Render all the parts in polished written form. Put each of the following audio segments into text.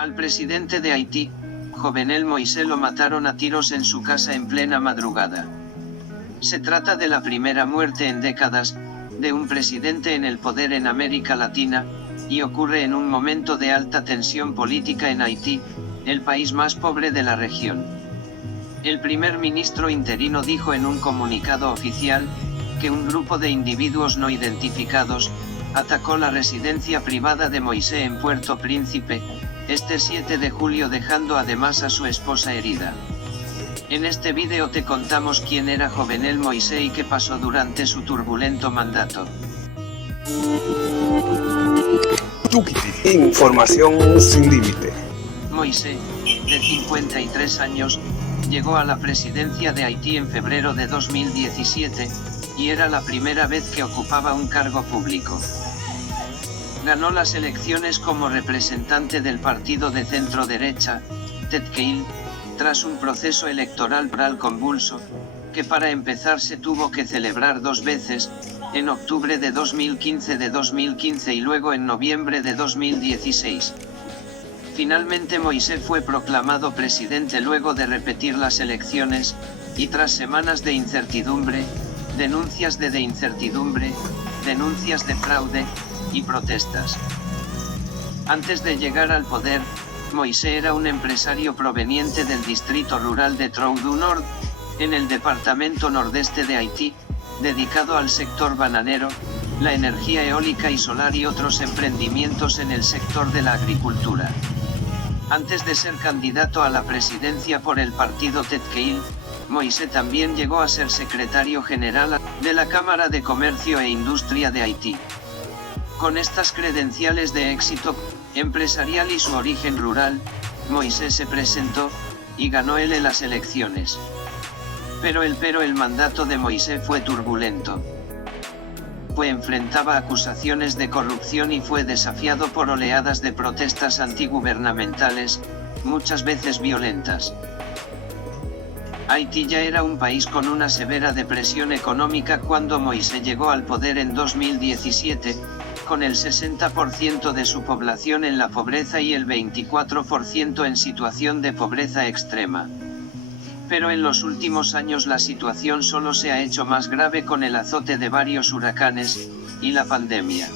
Al presidente de Haití, Jovenel Moïse, lo mataron a tiros en su casa en plena madrugada. Se trata de la primera muerte en décadas de un presidente en el poder en América Latina, y ocurre en un momento de alta tensión política en Haití, el país más pobre de la región. El primer ministro interino dijo en un comunicado oficial que un grupo de individuos no identificados atacó la residencia privada de Moïse en Puerto Príncipe este 7 de julio, dejando además a su esposa herida. En este vídeo te contamos quién era Jovenel Moïse y qué pasó durante su turbulento mandato. Información sin límite. Moïse, de 53 años, llegó a la presidencia de Haití en febrero de 2017, y era la primera vez que ocupaba un cargo público. Ganó las elecciones como representante del partido de centro-derecha, Tetkeil, tras un proceso electoral convulso, que para empezar se tuvo que celebrar dos veces, en octubre de 2015 y luego en noviembre de 2016. Finalmente Moïse fue proclamado presidente luego de repetir las elecciones, y tras semanas de incertidumbre, denuncias de incertidumbre, denuncias de fraude, y protestas. Antes de llegar al poder, Moïse era un empresario proveniente del distrito rural de Trou du Nord, en el departamento nordeste de Haití, dedicado al sector bananero, la energía eólica y solar y otros emprendimientos en el sector de la agricultura. Antes de ser candidato a la presidencia por el partido Tetkeil, Moïse también llegó a ser secretario general de la Cámara de Comercio e Industria de Haití. Con estas credenciales de éxito empresarial y su origen rural, Moïse se presentó, y ganó él en las elecciones. Pero el mandato de Moïse fue turbulento. Enfrentaba acusaciones de corrupción y fue desafiado por oleadas de protestas antigubernamentales, muchas veces violentas. Haití ya era un país con una severa depresión económica cuando Moïse llegó al poder en 2017, con el 60% de su población en la pobreza y el 24% en situación de pobreza extrema. Pero en los últimos años la situación solo se ha hecho más grave con el azote de varios huracanes, y la pandemia.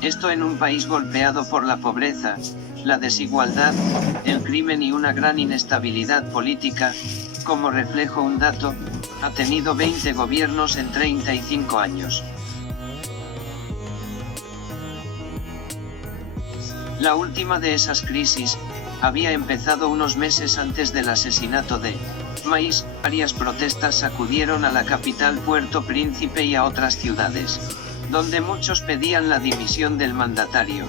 Esto en un país golpeado por la pobreza, la desigualdad, el crimen y una gran inestabilidad política. Como reflejo un dato, ha tenido 20 gobiernos en 35 años. La última de esas crisis había empezado unos meses antes del asesinato de Moïse. Varias protestas sacudieron a la capital Puerto Príncipe y a otras ciudades, donde muchos pedían la dimisión del mandatario.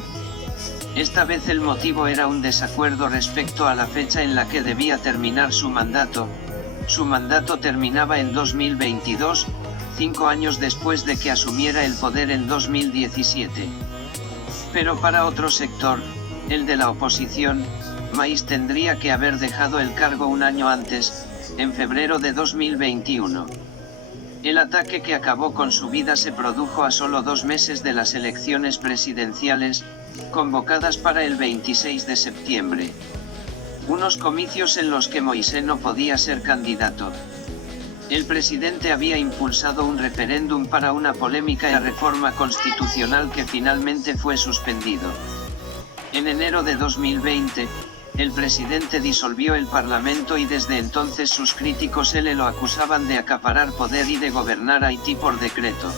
Esta vez el motivo era un desacuerdo respecto a la fecha en la que debía terminar su mandato. Su mandato terminaba en 2022, 5 años después de que asumiera el poder en 2017. Pero para otro sector, el de la oposición, Moïse tendría que haber dejado el cargo un año antes, en febrero de 2021. El ataque que acabó con su vida se produjo a solo 2 meses de las elecciones presidenciales, convocadas para el 26 de septiembre. Unos comicios en los que Moïse no podía ser candidato. El presidente había impulsado un referéndum para una polémica reforma constitucional que finalmente fue suspendido. En enero de 2020, el presidente disolvió el Parlamento y desde entonces sus críticos le lo acusaban de acaparar poder y de gobernar Haití por decreto.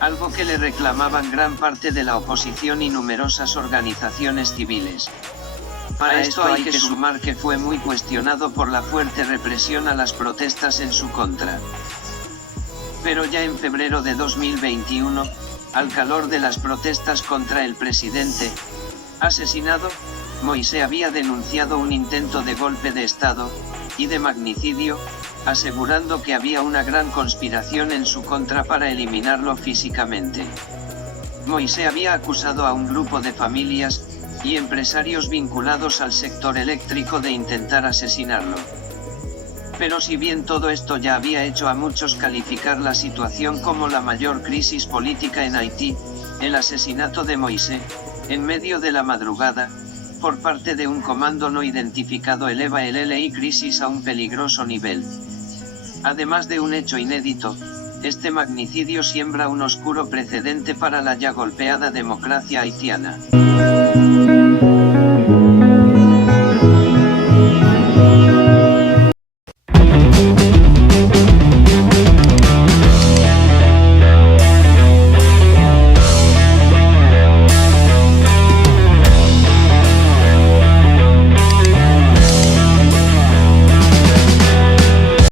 Algo que le reclamaban gran parte de la oposición y numerosas organizaciones civiles. Para esto hay que sumar que fue muy cuestionado por la fuerte represión a las protestas en su contra. Pero ya en febrero de 2021, al calor de las protestas contra el presidente asesinado, Moïse había denunciado un intento de golpe de Estado, y de magnicidio, asegurando que había una gran conspiración en su contra para eliminarlo físicamente. Moïse había acusado a un grupo de familias y empresarios vinculados al sector eléctrico de intentar asesinarlo. Pero si bien todo esto ya había hecho a muchos calificar la situación como la mayor crisis política en Haití, el asesinato de Moïse, en medio de la madrugada, por parte de un comando no identificado eleva el LI crisis a un peligroso nivel. Además de un hecho inédito, este magnicidio siembra un oscuro precedente para la ya golpeada democracia haitiana.